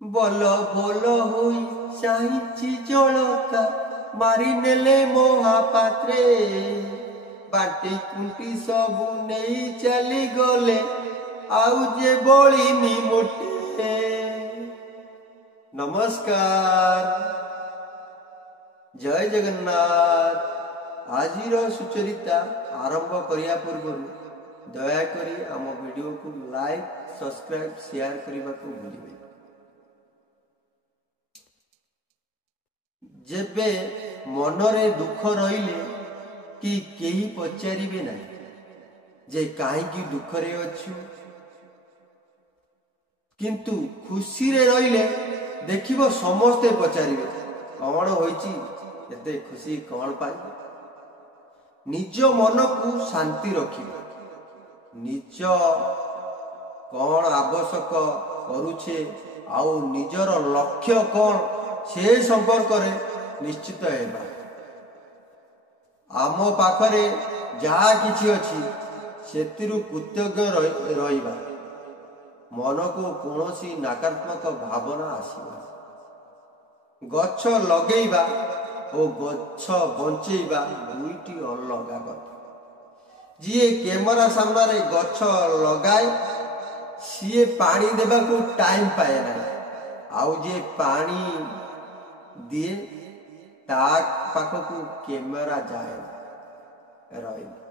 বল বল হই চাইছি জলকা মারি নেলে মহাপাত্রে বাটি কুটি সবু নেই চালি গলে আউ যে বলিনি মোটে। নমস্কার, জয় জগন্নাথ। আজির সুচরিতা আরম্ভ করিয়া পূর্বରୁ দয়াকରି ଆମ ଭିଡିଓକୁ ଲାଇକ୍ ସବସ୍କ୍ରାଇବ୍ ସେୟାର କରିବାକୁ ଭୁଲିବେ। ଯେବେ ମନରେ ଦୁଃଖ ରହିଲେ କି କେହି ପଚାରିବେ ନାହିଁ ଯେ କାହିଁକି ଦୁଃଖରେ ଅଛୁ, କିନ୍ତୁ ଖୁସିରେ ରହିଲେ ଦେଖିବ ସମସ୍ତେ ପଚାରିବେ କଣ ହୋଇଛି, ଏତେ ଖୁସି କଣ ପାଇଁ। ନିଜ ମନକୁ ଶାନ୍ତି ରଖିବ, ନିଜ କଣ ଆବଶ୍ୟକ କରୁଛେ ଆଉ ନିଜର ଲକ୍ଷ୍ୟ କଣ ସେ ସମ୍ପର୍କରେ ନିଶ୍ଚିତ ହେବା। ଆମ ପାଖରେ ଯାହା କିଛି ଅଛି ସେଥିରୁ କୃତଜ୍ଞ ରହିବା। ମନକୁ କୌଣସି ନକାରାତ୍ମକ ଭାବନା ଆସିବ। ଗଛ ଲଗେଇବା ଓ ଗଛ ବଞ୍ଚେଇବା ଦୁଇଟି ଅଲଗା କଥା। ଯିଏ କ୍ୟାମେରା ସାମ୍ନାରେ ଗଛ ଲଗାଏ ସିଏ ପାଣି ଦେବାକୁ ଟାଇମ୍ ପାଏ ନାହିଁ, ଆଉ ଯିଏ ପାଣି ଦିଏ ତା ପାଖକୁ କ୍ୟାମେରା ଯାଏ। ରହିଲା।